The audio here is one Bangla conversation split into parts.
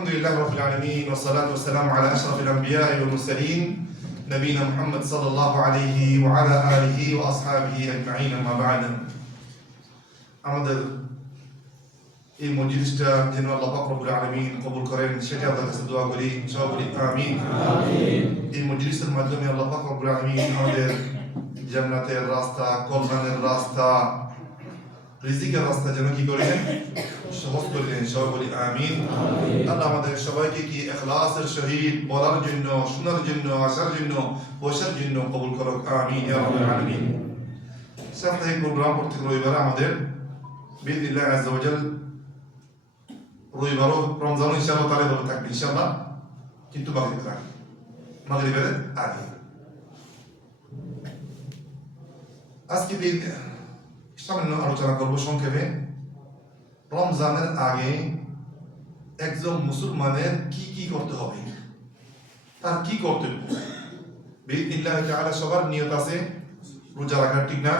الحمد لله رب العالمين والصلاة والسلام على أشرف الأنبياء والمرسلين نبينا محمد صلى الله عليه وعلى آله وأصحابه أجمعين أما بعد আমাদের এই মজলিসটা যেন আল্লাহ পাক রব্বুল আলামিন কবুল করেন সেটা আল্লাহর কাছে দোয়া করি সবাই বলি আমিন আমিন এই মজলিসের মাধ্যমে আল্লাহ পাক রব্বুল আলামিন আমাদের জান্নাতের রাস্তা কল্যাণের রাস্তা রিজিকের রাস্তা যেন কি করেন সহজ করে দেন সবাই বলি আমিন আল্লাহ আমাদের সবাইকে কি ইখলাসের সহিত বলার জন্য শোনার জন্য আসার জন্য বসার জন্য কবুল করুক আমিন ইয়া রাব্বাল আলামিন সাপ্তাহিক প্রোগ্রাম প্রত্যেক রবিবার আমাদের বিইذنিল্লাহ আযজা ওয়া জাল রবিবারও রমজান ইনশাআল্লাহ তাআলা ভালো থাকবে ইনশাআল্লাহ কিন্তু মাগরিবের আগে আজকে সামান্য আলোচনা করব সংক্ষেপে রমজানের আগে একজন মুসলমানের কি কি করতে হবে তার কি কর্তব্য বিইذنিল্লাহ তাআলা সবার নিয়ত আছে রোজা রাখার ঠিক না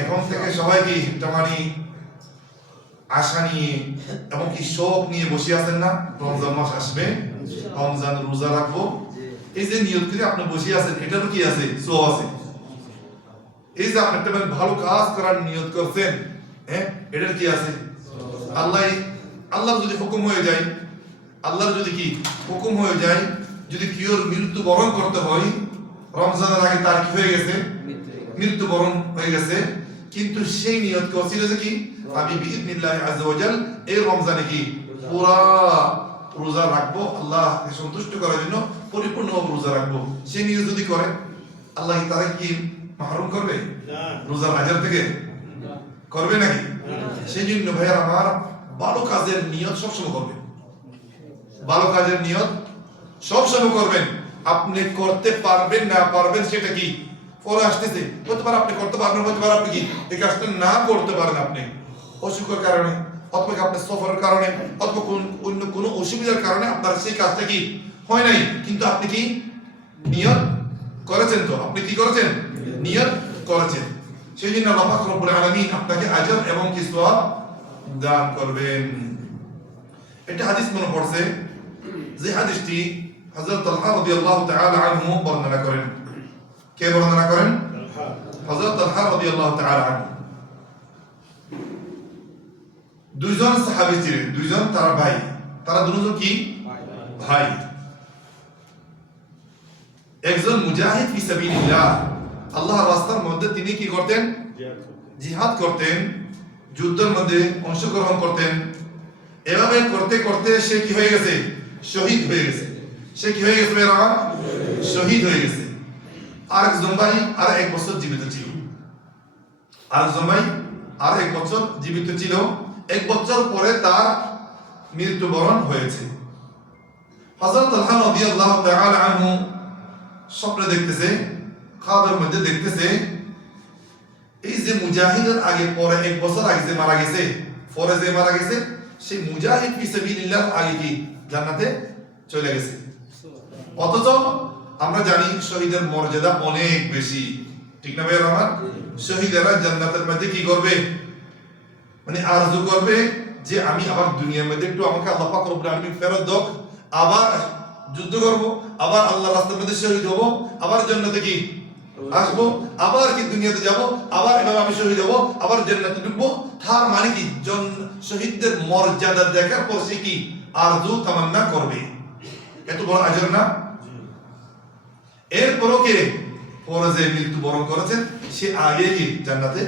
এখন থেকে সবাই কি টামানি আশা নিয়ে এমনকি শোক নিয়ে বসে আছেন না রমজান মাস আসবে রমজান রোজা রাখবো এই যে নিয়ত করে আপনি বসে আছেন এটারও কি আছে সওয়াব আছে এই যে আপনি একটা ভালো কাজ করার নিয়ত করছেন হ্যাঁ এটার কি আছে আল্লাহর যদি হুকুম হয়ে যায় আল্লাহর যদি কি হুকুম হয়ে যায় যদি কিওর মৃত্যু বরণ করতে হয় রমজানের আগে তার কি হয়ে গেছে মৃত্যু বরণ হয়ে গেছে কিন্তু সেই নিয়ত করছিল যে কি আমি বিইذنিল্লাহ আযজা ওয়া জাল এই রমজানে কি পুরা রোজা রাখবো আল্লাহকে সন্তুষ্ট করার জন্য পরিপূর্ণভাবে রোজা রাখবো সেই নিয়ত যদি করে আল্লাহ তারা কি মাহরুম করবে না রোজার আজার থেকে করবে নাকি সেই জন্য ভাইয়া আমার ভালো কাজের নিয়ত সবসময় করবেন ভালো কাজের নিয়ত সবসময় করবেন আপনি করতে পারবেন না পারবেন সেটা কি পরে আসতেছে হতে পারে আপনি করতে পারবেন হতে পারে আপনি কি এই কাজটা না করতে পারেন আপনি অসুখের কারণে অথবা আপনার সফরের কারণে অথবা অন্য কোনো অসুবিধার কারণে আপনার সেই কাজটা কি হয় নাই কিন্তু আপনি কি নিয়ত করেছেন তো আপনি কি করেছেন নিয়ত করেছেন সেই জন্য আল্লাহ পাক রব্বুল আলামিন আপনাকে আজর এবং কি সওয়াব দান করবেন এটা হাদিস মনে পড়ছে যে হাদিসটি হযরত তালহা রাদিয়াল্লাহু তাআলা আনহু বর্ণনা করেন কে বর্ণনা করেন হযরত তালহা রাদিয়াল্লাহু তাআলা আনহু দুইজন সাহাবী ছিলেন দুইজন তারা ভাই তারা দুজন কি ভাই একজন মুজাহিদ ফি সাবিলিল্লাহ আল্লাহর রাস্তার মধ্যে তিনি কি করতেন জিহাদ করতেন যুদ্ধের মধ্যে অংশগ্রহণ করতেন এভাবে করতে করতে সে কি হয়ে গেছে শহীদ হয়ে গেছে সে কি হয়ে গেছে মেরা শহীদ হয়ে গেছে আরেকজন ভাই আর এক বছর জীবিত ছিল আরেকজন ভাই আর এক বছর জীবিত ছিল এক বছর পরে তার মৃত্যুবরণ হয়েছে হযরত তালহা রাদিয়াল্লাহু তাআলা আনহু স্বপ্নে দেখতেছে খাবের মধ্যে দেখতেছে এই যে মুজাহিদের আগে পরে এক বছর আগে যে মারা গেছে পরে যে মারা গেছে সেই মুজাহিদ ফি সাবিলিল্লাহ আগে কি জান্নাতে চলে গেছে অথচ আমরা জানি শহীদের মর্যাদা অনেক বেশি ঠিক না ভাই আমার শহীদেরা জান্নাতের মধ্যে কি করবে মানে আরজু করবে যে আমি আবার দুনিয়ার মধ্যে একটু আমাকে আল্লাহ পাক রব্বুল আলামিন ফেরত দাও আবার যুদ্ধ করব আবার আল্লাহর রাস্তার মধ্যে শহীদ হব আবার জান্নাতে কি আসবো আবার কি দুনিয়াতে যাব আবার এভাবে আমি শহীদ হব আবার জান্নাতে ঢুকবো তার মানে কি শহীদদের মর্যাদা দেখার পর সে কি আরজু তামান্না করবে এত বড় আজর না এরপরও কে পরে যে মৃত্যুবরণ করেছেন সে আগে কি জান্নাতে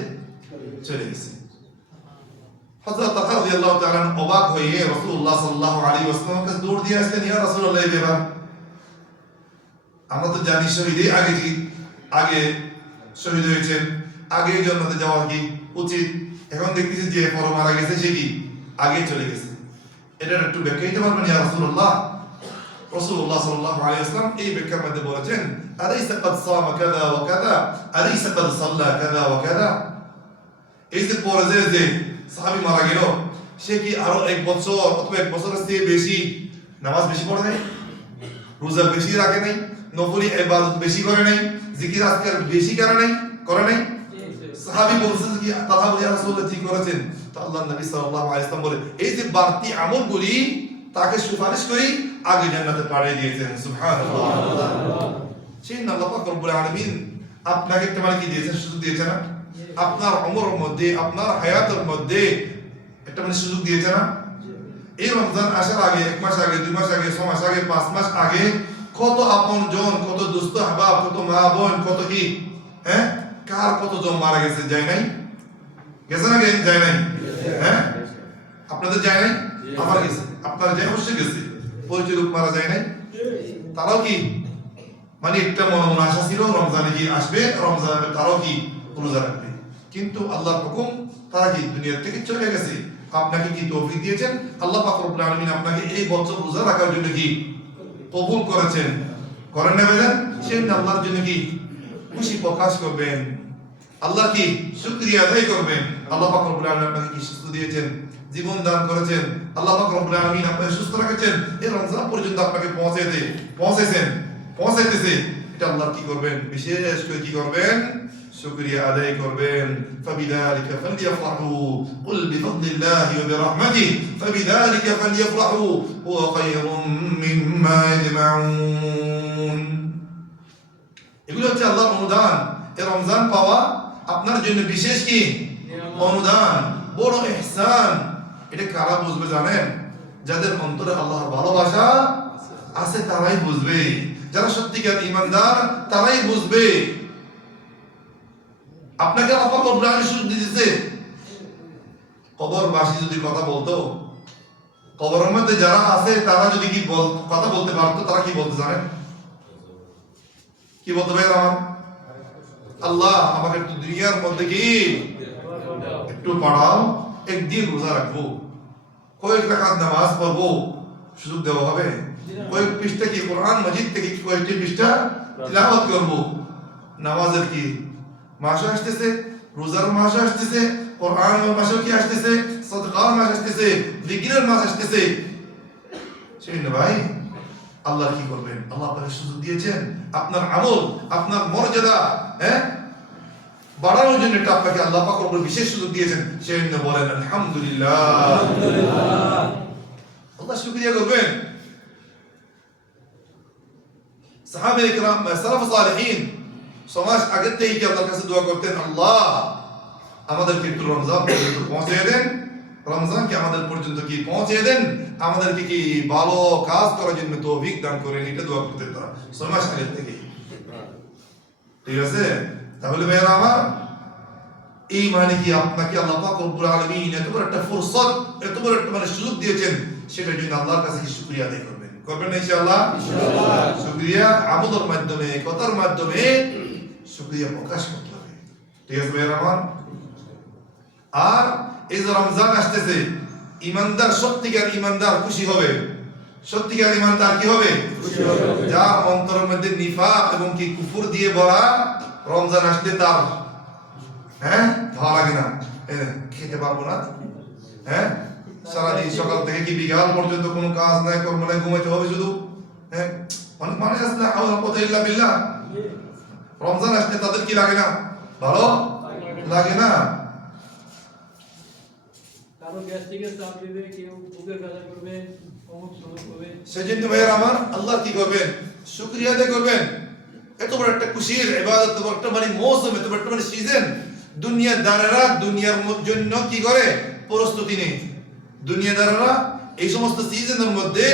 চলে গেছে হযরত তালহা রাদিয়াল্লাহু তাআলা অবাক হয়ে রাসূলুল্লাহ সাল্লাল্লাহু আলাইহি ওয়াসাল্লামের কাছে দৌড় দিয়ে আসলেন ইয়া রাসূলুল্লাহ এবার আমরা তো জানি শহীদই আগে শহীদ হয়েছেন আগে জান্নাতে যাওয়া কি উচিত এখন দেখতেছি যে পর মারা গেছে সে কি আগে চলে গেছে এটা একটু ব্যাখ্যা দিতে পারবেন ইয়া রাসূলুল্লাহ রাসূলুল্লাহ সাল্লাল্লাহু আলাইহি ওয়াসাল্লাম এই ব্যাখ্যার মধ্যে বলেছেন আলাইসা ক্বাদ সামা কাযা ওয়া কাযা আলাইসা ক্বাদ সাল্লা কাযা ওয়া কাযা এই যে পরে যে সাহাবী মারা গেল সে কি আরো এক বছর অথবা এক বছরের চেয়ে বেশি নামাজ বেশি পড়ে নাই রোজা বেশি রাখে নাই নফলি ইবাদত বেশি করে নাই জিকির আজকার বেশি করে নাই সাহাবী বলছেন কি তালহা ইয়া রাসূলুল্লাহ ঠিক করেছেন তো আল্লাহর নবী সাল্লাল্লাহু আলাইহি ওয়াসাল্লাম বলে এই যে বাড়তি আমলগুলি তাকে সুপারিশ করি আগে জান্নাতে পাঠিয়ে দিয়েছেন সুবহানাল্লাহ। সেই আল্লাহ পাক রব্বুল আলামিন আপনাকে একটা মানে কি দিয়েছেন, সুযোগ দিয়েছেন না? আপনার উমরের মধ্যে, আপনার হায়াতের মধ্যে একটা মানে সুযোগ দিয়েছে না? এই রমজান আসার আগে 1 মাস আগে, 2 মাস আগে, 6 মাস আগে, 5 মাস আগে কত আপন জন, কত দোস্ত আহবাব, কত মা বোন, কত কি কার কত জন মারা গেছে, যায় নাই? গেছে না যায় নাই? আপনাদের যায় নাই? আমার গেছে, আপনারা যায়, অবশ্যই গেছে। পরিচয় লোক মারা যায় নাই? তারাও কি মানে একটা মনে আশা ছিল রমজানে কি আসবে, রমজানে তারাও কি রোজা রাখবে, কিন্তু আল্লাহর হুকুম তারা কি দুনিয়া থেকে চলে গেছে। আপনাকে কি তৌফিক দিয়েছেন আল্লাহ পাক রব্বুল আলামিন, আপনাকে এই বছর রোজা রাখার জন্য কি কবুল করেছেন, করেন না ভাইজান? সেই আল্লাহর জন্য কি খুশি প্রকাশ করবেন, আল্লাহ কি শুকরিয়া আদায় করবেন। আল্লাহ পাক রব্বুল আলামিন আপনাকে কি সুস্থ দিয়েছেন, জীবন দান করেছেন, আল্লাহ পাক রব্বুল আলামিন আপনাকে সুস্থ রেখেছেন, এই রমজান পর্যন্ত আপনাকে পৌঁছাইতেছে, এটা আল্লাহ কি করবেন, বিশেষ করে কি করবেন, শুকরিয়া আদায় করবেন। ফাবিযালিকা ফালইফরাহু কুল বিফাদলিল্লাহি ওয়া বিরহমাতিহি ফাবিযালিকা ফালইফরাহু হুয়া খায়রুম মিম্মা ইয়াজমাউন। এগুলো হচ্ছে আল্লাহর অনুদান। এই রমজান পাওয়া আপনার জন্য বিশেষ কি অনুদান, বড় ইহসান। এটা কারা বুঝবে জানেন? যাদের অন্তরে আল্লাহর ভালোবাসা আছে তারাই বুঝবে, যারা সত্যিকার ঈমানদার তারাই বুঝবে। আপনাকে আল্লাহ পাক রব্বুল আলামিন সুযোগ দিয়েছে, কবরবাসী যদি কথা বলতো, কবরের মধ্যে যারা আছে তারা যদি কি কথা বলতে পারতো, তারা কি বলতে জানেন? কি বলতে ভাই আমার? আল্লাহ আমাকে একটু দুনিয়ার মধ্যে কি একটু পড়াও, একদিন রোজা রাখবো, কয়েক রাকাত নামাজ পড়বো, সুযোগ দেওয়া হবে? কয়েক পৃষ্ঠা কি কোরআন মাজিদ থেকে কয়েকটি পৃষ্ঠা তিলাওয়াত করবো। নামাজের কি মাস আসতেছে, রোজার মাস আসতেছে, কোরআনের মাস কি আসতেছে, সাদকার মাস আসতেছে, জিকিরের মাস আসতেছে। সেই না ভাই, আল্লাহ কি করবেন? আল্লাহ আপনাকে সুযোগ দিয়েছেন আপনার আমল, আপনার মর্যাদা বাড়ানোর জন্য, এটা আপনাকে আল্লাহ পাক রব্বুল বিশেষ সুযোগ দিয়েছেন। সেই জন্য বলেন আলহামদুলিল্লাহ, আল্লাহ শুকরিয়া করবেন। সাহাবায়ে কিরাম, সালাফ সালেহিন সমাজ আগের থেকেই কি আল্লাহর কাছে দোয়া করতেন, আল্লাহ আমাদেরকে একটু রমজান পর্যন্ত পৌঁছে দেন, রমজানকে আমাদের পর্যন্ত কি পৌঁছে দেন, আমাদেরকে কি ভালো কাজ করার জন্য তৌফিক দান করেন, এটা দোয়া করতেন তারা সমাজ আগের থেকে। ঠিক আছে? তাহলে ভাইরা আমার, এই মানে কি আপনাকে আল্লাহ পাক রব্বুল আলামিন এত বড় একটা ফুরসত, এত বড় একটা মানে সুযোগ দিয়েছেন, সেটার জন্য আল্লাহর কাছে শুকরিয়া আদায় করবেন। করবেন না ইনশাআল্লাহ? ইনশাআল্লাহ। শুকরিয়া আমলের মাধ্যমে, কথার মাধ্যমে শুকরিয়া প্রকাশ করতে হবে। ঠিক আছে ভাইরা আমার? আর এই যে রমজান আসতেছে, ইমানদার, সত্যিকার ইমানদার খুশি হবে। সত্যিকার ইমানদার কি হবে? খুশি হবে। যার অন্তরের মধ্যে নিফাক এবং কি কুফর দিয়ে ভরা, রমজান আসতে তার ভালো লাগে না, খেতে পারবো না, সারাদিন সকাল থেকে কি বিকাল পর্যন্ত কোনো কাজ নাই, কর্ম নাই, ঘুমাইতে হবে শুধু। অনেক মানুষ আসলে বিল্লাহ, রমজান আসলে তাদের কি লাগে না, ভালো লাগে না। সেজন্য ভাইয়ের আমার, আল্লাহ কি করবেন? শুকরিয়া আদায় করবেন। এত বড় একটা খুশির ইবাদত, এত বড় একটা মানে মৌসুম, এত বড় একটা মানে সিজন, দুনিয়াদারেরা দুনিয়ার জন্য কি করে? প্রস্তুতি নেই। দুনিয়াদারেরা এই সমস্ত সিজনের মধ্যে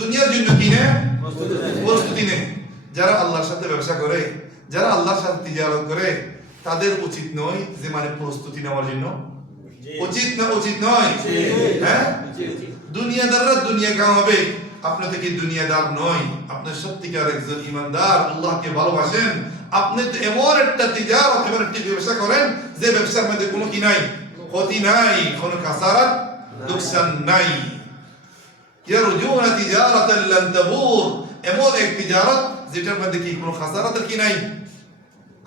দুনিয়ার জন্য কি নেয়? প্রস্তুতি নেই। যারা আল্লাহর সাথে ব্যবসা করে, যারা আল্লাহর সাথে তিজারত করে, তাদের উচিত নয় যে মানে প্রস্তুতি নেওয়ার জন্য, উচিত না, উচিত নয়? দুনিয়াদাররা দুনিয়া কামাবে, আপনি তো কি দুনিয়াদার নয়, আপনি সত্যিকার একজন ইমানদার, আল্লাহকে ভালোবাসেন, আপনি তো এমন একটা তিজারত, এমন একটা ব্যবসা করেন যে ব্যবসার মধ্যে কোনো কি নাই, ক্ষতি নাই, কোনো কাসারাত লোকসান নাই। ইয়ারজুনা তিজারাতান লান তাবুর, এমন এক তিজারত যেটার মধ্যে কি কোনো খাসারাতের কি নাই,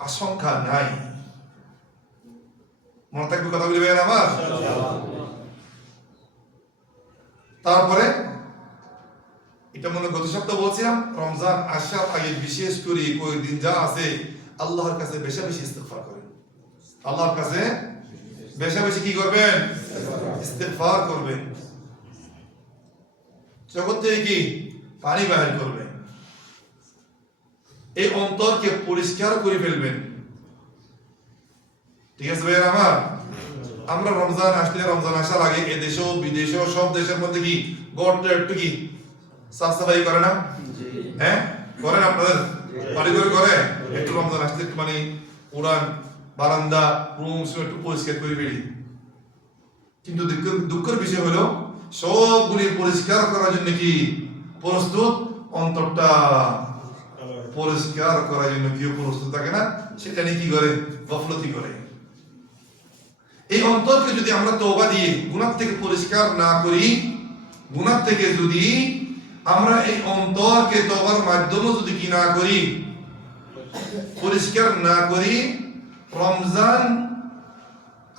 আশঙ্কা নাই। মনে থাকবে কথাগুলি ভাইয়ের আমার? তারপরে এটা মনে গত সপ্তাহ বলছিলাম, রমজান আসার আগে বিশেষ করে কয়েকদিন যা আছে, আল্লাহর কাছে বেশি বেশি ইস্তিগফার করেন। আল্লাহর কাছে বেশি বেশি কি করবেন? ইস্তিগফার করবেন। জগৎ থেকে কি পানি বাহির করবেন, এই অন্তরকে পরিষ্কার করে ফেলবেন। ঠিক আছে ভাইয়ের আমার, আমরা রমজান আসলে, রমজান আসার আগে এদেশেও বিদেশেও সব দেশের মধ্যে কি গড়টা একটু কি সাফ সাফাই করে না? হ্যাঁ করেন, আপনাদের বাড়ি করে করে একটু রমজান আসলে একটু মানে উড়ান বারান্দা রুম একটু পরিষ্কার করে ফেলি। কিন্তু দুঃখের বিষয় হলো সবগুলি পরিষ্কার করার জন্য কি প্রস্তুত, অন্তরটা পরিষ্কার করার জন্য কেউ প্রস্তুত থাকে না, সেটা নিয়ে কি করে গফলতি করে। এই অন্তরকে যদি আমরা তওবা দিয়ে গুনাহ থেকে পরিষ্কার না করি, গুনাহ থেকে যদি আমরা এই অন্তরকে তওবার মাধ্যমে যদি কি না করি, পরিষ্কার না করি, রমজান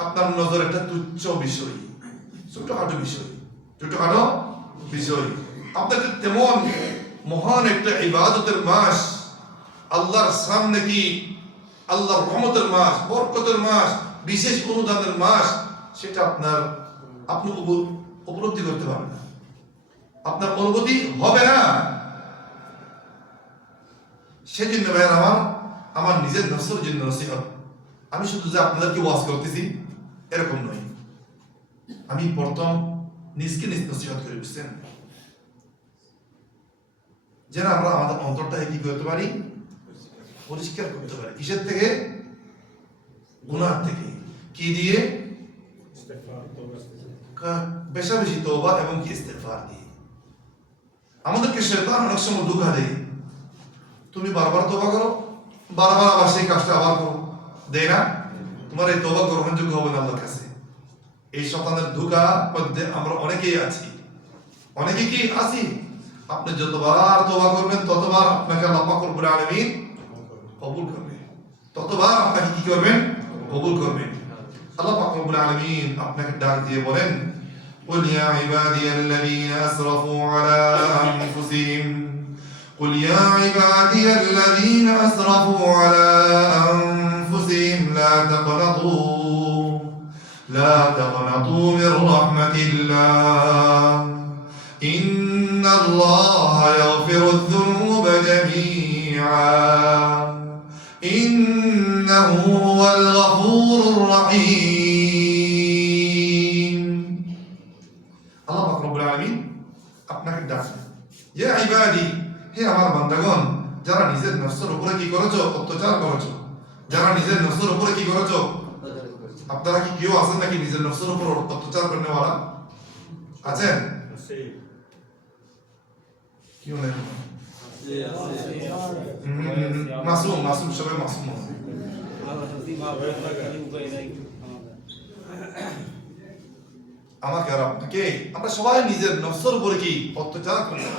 আপনার নজর একটা তুচ্ছ বিষয়, ছোটখাটো বিষয়, ছোটখাটো বিষয়। আপনাদের তেমন মহান একটা ইবাদতের মাস, আল্লাহর সামনে কি আল্লাহর রহমতের মাস, বরকতের মাস, বিশেষ অনুদানের মাস, সেটা আপনি উপলব্ধি করতে পারবেন না, আপনার অনুভূতি হবে না। সেজন্য ভাইয়ের আমার নিজের নফসের জন্য নসিহত, আমি শুধু যে আপনাদেরকে ওয়াজ করতেছি এরকম নয়, আমি প্রথম নিজকে নিজ নসিহত করে বুঝছেন, যেন আমরা আমাদের অন্তরটাকে কি করতে পারি, পরিষ্কার করতে পারি। কিসের থেকে? গুনাহ থেকে। কি দিয়ে? বেশা বেশি তওবা এবং কি ইস্তেগফার দিয়ে। আমাদেরকে শয়তান অনেক সময় ধোঁকা দেয়, তুমি বারবার তওবা করো, বারবার আবার সেই কাজটা আবার করো, দেয় না? তোমার এই তওবা গ্রহণযোগ্য হবে না আল্লাহর কাছে। এই শয়তানের ধোঁকা মধ্যে আমরা অনেকেই আছি, অনেকে কি আছি। আপনি যতবার তওবা করবেন ততবার আপনাকে আল্লাহ পাক রব্বুল আলামিন কবুল করবেন, ততবার আপনাকে কি করবেন, কবুল করবেন। আল্লাহ পাক রব্বুল আলামিন আপনাকে ডাক দিয়ে বলেন, قل يا عبادي الذين أسرفوا على أنفسهم قل يا عبادي الذين أسرفوا على أنفسهم لا تقنطوا من رحمة الله إن الله يغفر الذنوب جميعا إنه هو الغفور الرحيم। আল্লাহ পাক রব্বুল আলামিন আপনাকে ডাকেন, ইয়া ইবাদি, হে আমার বান্দাগণ, যারা নিজের নফসের উপরে কি করেছো, অত্যাচার করেছো, যারা নিজের নফসের উপরে কি করেছো। আপনারা কি কেউ আছেন নাকি নিজের নফসের উপর অত্যাচার করনেওয়ালা আছেন? কেউ নেই? মাসুম, মাসুম, সবাই মাসুম। আমাকে আর আপনাকে, আমরা সবাই নিজের নফসের উপরে কি অত্যাচার করনে,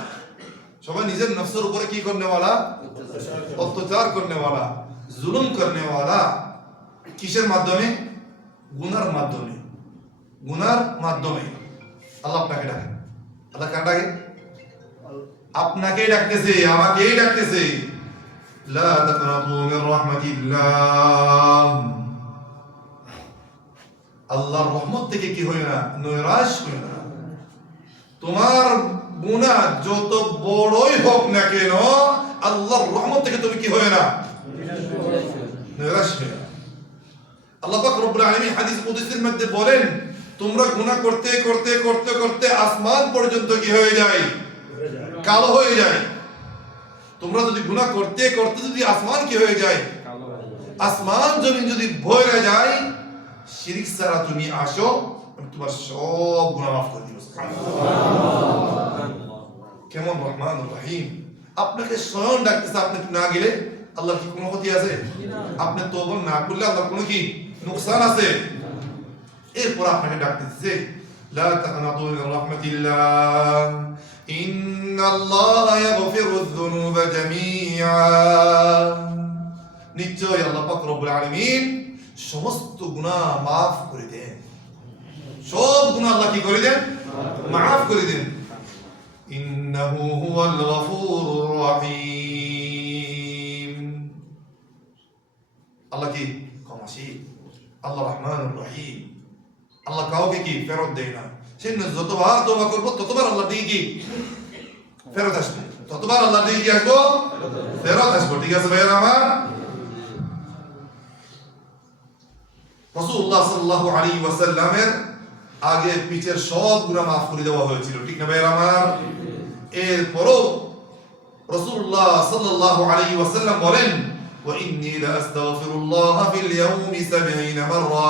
সবাই নিজের নফসের উপরে কি করনেওয়ালা, অত্যাচার করনেওয়ালা, জুলুম করনেওয়ালা। কিসের মাধ্যমে? গুনার মাধ্যমে, গুনার মাধ্যমে। আল্লাহ আপনাকে ডাকে, আল্লাহ কার ডাকে? আপনাকেই ডাকতেছে, আমাকেই ডাকতেছে। লা তাকনাতু মির রাহমাতিল্লাহ, আল্লাহর রহমত থেকে কি হয় না, নৈরাশ হয় না। তোমার গুনাহ যত বড়ই হোক না কেন, আল্লাহর রহমত থেকে তুমি কি হয় না, নৈরাশ হয় না। আল্লাহ পাক রব্বুল আলামিন হাদিস কুদসির মধ্যে বলেন, তোমরা গুনাহ করতে করতে করতে করতে আসমান পর্যন্ত কি হয়ে যায়, কালো হয়ে যায়। তোমরা যদি গুনাহ করতে করতে যদি আসমান কি হয়ে যায়, আসমান জমিন যদি ভরে যায়, শিরক ছাড়া তুমি আসো, আমি তোমার সব গুনাহ মাফ করে দিব। কেমন রহমান রহিম। আপনাকে স্বয়ং ডাকতেছে, আপনি না গেলে আল্লাহর কি কোনো ক্ষতি আছে? আপনি তওবা না করলে আল্লাহর কোনো কি নুকসান আছে? এরপর আপনাকে ডাকতেছে, লা তাকনাতু মির রাহমাতিল্লাহ ইন্নাল্লাহা ইয়াগফিরুয যুনুবা জামিআ, নিশ্চয় আল্লাহ পাক রব্বুল আলামিন সমস্ত গুনাহ মাফ করে দেন। সব গুনাহ আল্লাহ কি করে দেন, মাফ করে দেন। ইন্নাহু হুয়াল গফুরুর রহিম, আল্লাহ কি ক্ষমাশীল, আল্লাহ রহমানুর রহিম। আল্লাহ কাউকে কি ফেরত দেয় না। সেজন্য যতবার তওবা করব ততবার আল্লাহ দিয়ে কি ফেরত আসবে, ততবার আল্লাহর দিকে কি আসবো? ফেরত আসবো। ঠিক আছে ভাইয়েরা আমার? রাসূলুল্লাহ সাল্লাল্লাহু আলাইহি ওয়াসাল্লামের আগে পিছের সব গুনাহ মাফ করে দেওয়া হয়েছিল, ঠিক না ভাইয়েরা আমার? এরপরও রাসূলুল্লাহ সাল্লাল্লাহু আলাইহি ওয়াসাল্লাম বলেন, ওয়া ইন্নী লা আস্তাগফিরুল্লাহ ফিল ইয়াউমি 70 মাররা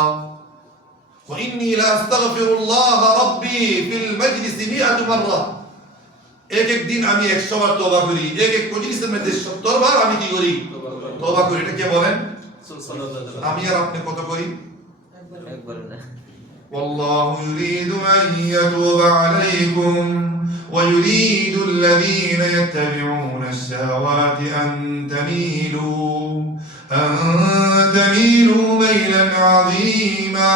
ওয়া ইন্নী লা আস্তাগফিরুল্লাহ রাব্বি ফিল মাজলিসি 100 মাররা। এক দিন আমি 100 বার তওবা করি, এক মজলিসের মধ্যে 70 বার আমি কি করি? তওবা করি। এটা কে বলেন? আমি আর আপনি কত করি? একবার না। والله يريد أن يتوب عليكم ويريد الذين يتبعون الشهوات أن تميلوا ميلا عظيما।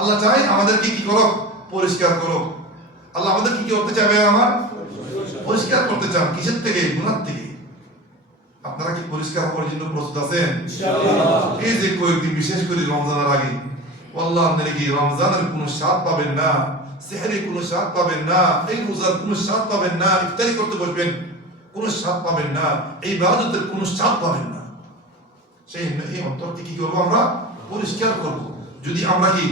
আল্লাহ চাই আমাদেরকে কি করো? পরিষ্কার করো। আল্লাহ আমাদের কি করতে চাবে? আমার পরিষ্কার করতে চান। কিসের থেকে? গুনাহ থেকে। আপনারা কি পরিষ্কার হওয়ার জন্য প্রস্তুত আছেন? ইনশাআল্লাহ। এই যে কয়েকদিন বিশেষ করে রমজানের আগে, আল্লাহ আপনারা কি রমজানের কোনো স্বাদ পাবেন না, সেহরির কোনো স্বাদ পাবেন না, এই রোজার কোনো স্বাদ পাবেন না, ইফতারি করতে বসবেন কোনো স্বাদ পাবেন না, এই ইবাদতের কোনো স্বাদ পাবেন না। সেই অন্তরকে কি করবো? আমরা পরিষ্কার করব। যদি আমরা কি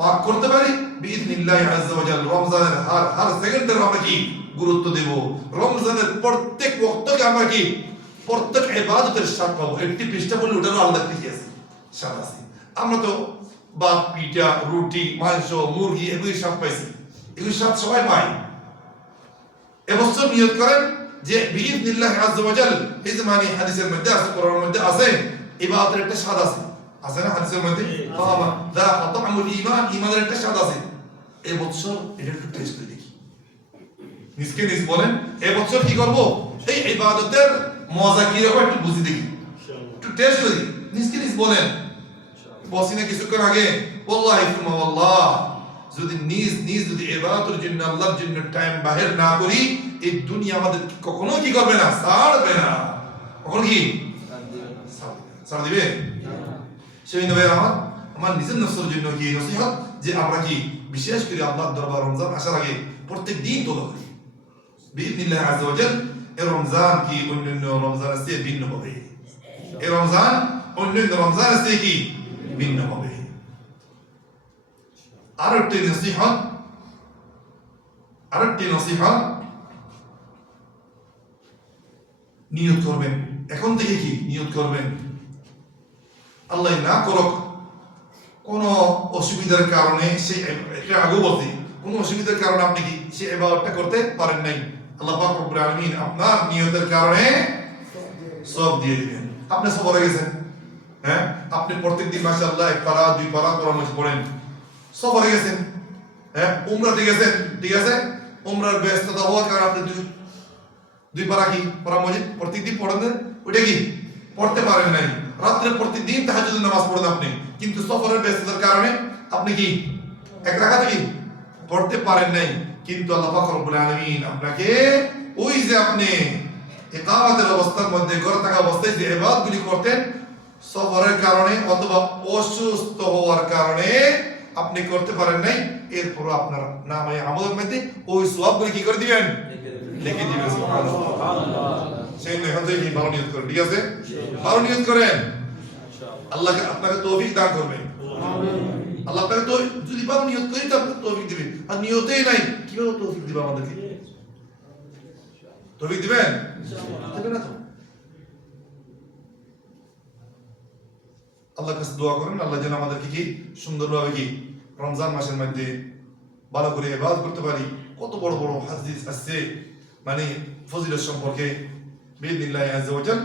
পাক করতে পারি, বিইذنিল্লাহি আযজা ওয়া জাল রমজানের হার সেকেন্ডের আমরা কি গুরুত্ব দেব, রমজানের প্রত্যেক ওয়াক্তকে আমরা কি প্রত্যেক ইবাদতের স্বাদ পাবো। একটি পৃষ্ঠা বলে ওটারও আলাদা কি আছে? স্বাদ আছে। আমরা তো ভাত, পিঠা, রুটি, মাংস, মুরগি এগুলি স্বাদ পাইছি, এগুলি স্বাদ সবাই পাই। এবছর নিয়ত করেন যে বিইذনিল্লাহি আযজা ওয়া জাল, এই যে মানে হাদিসের মধ্যে আছে, কোরআনের মধ্যে আছে, ইবাদতের একটা স্বাদ আছে, আছে না হাদিসের মধ্যে? ফামা যাকা তা'আমুল ঈমান, ঈমানের একটা স্বাদ আছে। এবছর এটা একটু টেস্ট করে দেখি। নিজকে নিজ বলেন, এবছর কি করব? এই ইবাদতের মজা কি রকম একটু বুঝি দেখি, একটু টেস্ট করি। নিজকে নিজ বলেন। বসি না কিছুক্ষণ আগে, ওয়াল্লাহি সুম্মা ওয়াল্লাহ, যদি নিজ যদি ইবাদতের জন্য আল্লাহর জন্য টাইম বাহির না করি, এই দুনিয়া আমাদের কখনো কি করবে না? ছাড়বে না। কখন কি ছাড় দিবে? সেই নবে আমার নিজের নফসের জন্য কি নসিহত, যে আমরা কি বিশেষ করে আল্লাহর দরবার রমজান আসার আগে প্রত্যেক দিন তওবা করি। বিইذনিল্লাহি আযজা ওয়া জাল এই রমজান কি অন্যান্য রমজানের চেয়ে ভিন্ন হবে। এই রমজান অন্যান্য রমজানের চেয়ে কি ভিন্ন হবে। আরেকটি নসিহত, নিয়ত করবেন এখন থেকে, কি নিয়ত করবেন? আল্লাহ না করুক কোন অসুবিধার কারণে, সে আগেও বলছি, কোন অসুবিধার কারণে আপনি কি সে ইবাদতটা করতে পারেন নাই, আল্লাহ পাক রব্বুল আলামিন আপনার নিয়তের কারণে সব দিয়ে দিবেন। আপনি সফরে গেছেন, হ্যাঁ, আপনি প্রত্যেকদিন মাশাআল্লাহ 1 পারা 2 পারা কোরআন মাজিদ পড়েন, সফরে গেছেন, হ্যাঁ, উমরাতে গেছেন, ঠিক আছে, উমরার ব্যস্ততা হওয়ার কারণে আপনি 2 পারা কি কোরআন মাজিদ প্রত্যেকদিন পড়েন, ওটা কি পড়তে পারেন নাই। রাত্রে প্রতিদিন তাহাজ্জুদের নামাজ পড়েন আপনি, কিন্তু সফরের ব্যস্ততার কারণে আপনি কি 1 রাকাত কি পড়তে পারেন নাই। কিন্তু আল্লাহ পাক রব্বুল আলামিন আপনাকে ওই যে আপনি ইকামতের অবস্থার মধ্যে ঘরে থাকা অবস্থায় যে ইবাদতগুলি করতেন, সফরের কারণে অথবা অসুস্থ হওয়ার কারণে আপনি করতে পারেন নাই, এরপর আপনার নামে আমলের মধ্যে ওই সওয়াবগুলি কি করে দিবেন? লিখে দিবেন। সুবহানাল্লাহ। সেই এখন থেকে কি ভালো নিয়ত করেন, ঠিক আছে? ভালো নিয়ত করেন, আল্লাহ আপনাকে তৌফিক দান করবেন। আল্লাহ আপনাকে তো যদি ভালো নিয়ত করি তো আপনাকে তৌফিক দিবে, আর নিয়তেই নাই কিভাবে তৌফিক দিবে আমাদেরকে? তৌফিক দিবেন? দিবেন না তো। আল্লাহর কাছে দোয়া করেন, আল্লাহ যেন আমাদেরকে কি সুন্দরভাবে কি রমজান মাসের মধ্যে ভালো করে ইবাদত করতে পারি। কত বড় বড় হাদিস আছে মানে ফজিলত সম্পর্কে, বিইذনিল্লাহি আযজা ওয়া জাল।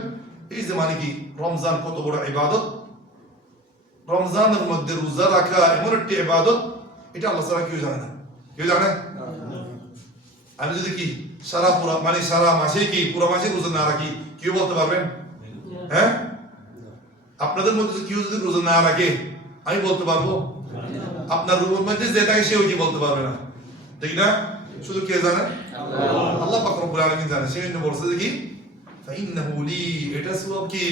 এই যে মানে কি রমজান কত বড় ইবাদত, রমজানের মধ্যে রোজা রাখা এমন একটি ইবাদত, এটা আল্লাহ ছাড়া কেউ জানে না। কেউ জানে? আমি যদি কি সারা মাসে কি পুরো মাসে রোজা না রাখি, কেউ বলতে পারবেন? হ্যাঁ, আপনাদের মধ্যে কেউ যদি রোজা না রাখে আমি বলতে পারবো? আপনার রুমের মধ্যে যে থাকে সেও কি বলতে পারবে না, ঠিক না? শুধু কে জানে? আল্লাহ পাক রব্বুল আলামিন জানে। সেই জন্য বলছে যে কি ফাইন্নাহু লি, এটা সওয়াব কি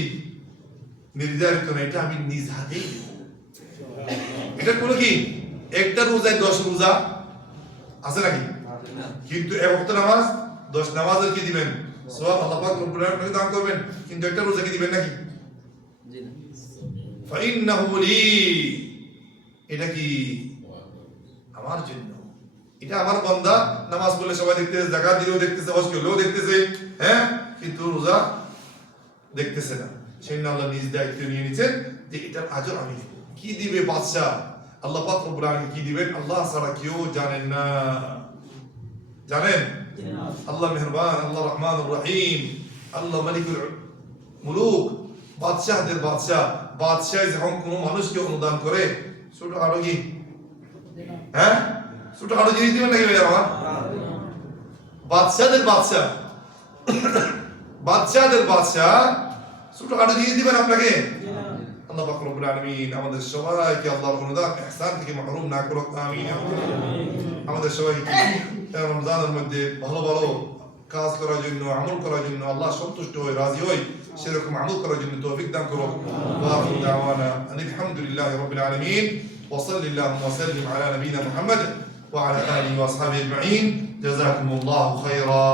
নির্ধারিত না, এটা আমি নিজ হাতেই দেব। এটা কোনো কি একটা রোজায় 10 রোজা আছে নাকি? কিন্তু এক ওয়াক্ত নামাজ 10 নামাজের কি দিবেন সওয়াব আল্লাহ পাক রব্বুল আলামিন দান করবেন কিন্তু একটা রোজা কি দিবেন নাকি জি না ফাইন্নাহু লি এটা কি আমার জন্য এটা আমার বান্দা নামাজ পড়লে সবাই দেখতেছে যাকাত দিলেও দেখতেছে হজ করলেও দেখতেছে হ্যাঁ কিন্তু রোজা দেখতেছে না সেই জন্য আল্লাহ নিজ দায়িত্ব নিয়ে নিছেন যে এটার আজর আমি দেব। কি দিবে বাদশা আল্লাহ পাক রব্বুল আলামিন কি দিবেন আল্লাহ ছাড়া কেউ জানেন না জানেন আল্লাহ মেহেরবান আল্লাহ রহমানুর রহিম আল্লাহ মালিকুল মুলুক বাদশাহদের বাদশাহ বাদশাহ যখন কোনো মানুষকে অনুদান করে ছোট আরো কি হ্যাঁ ছোট আরো জিনিস দিবেন নাকি ভাই আমার বাদশাহদের বাদশাহ বাদশাহদের বাদশাহ ছোট আরো জিনিস দিবেন আপনাকে আল্লাহ পাক রব্বুল আলামিন আমাদের সবাইকে আল্লাহর অনুদান ইহসান থেকে মাহরুম না করুক আমিন আমাদের সবাইকে রমজানের মধ্যে ভালো ভালো কাজ করার জন্য আমল করার জন্য আল্লাহ সন্তুষ্ট হয়ে রাজি হয় সেরকম আমল করার জন্য তৌফিক দান করুক ওয়া আখিরু দাওয়ানা আলহামদুলিল্লাহি রাব্বিল আলামিন ওয়া সাল্লাল্লাহু ওয়া সাল্লিম আলা নবিয়িনা মুহাম্মদ ওয়া আলা আলিহি ওয়া আসহাবিহি আজমাইন জাযাকুমুল্লাহু খাইরা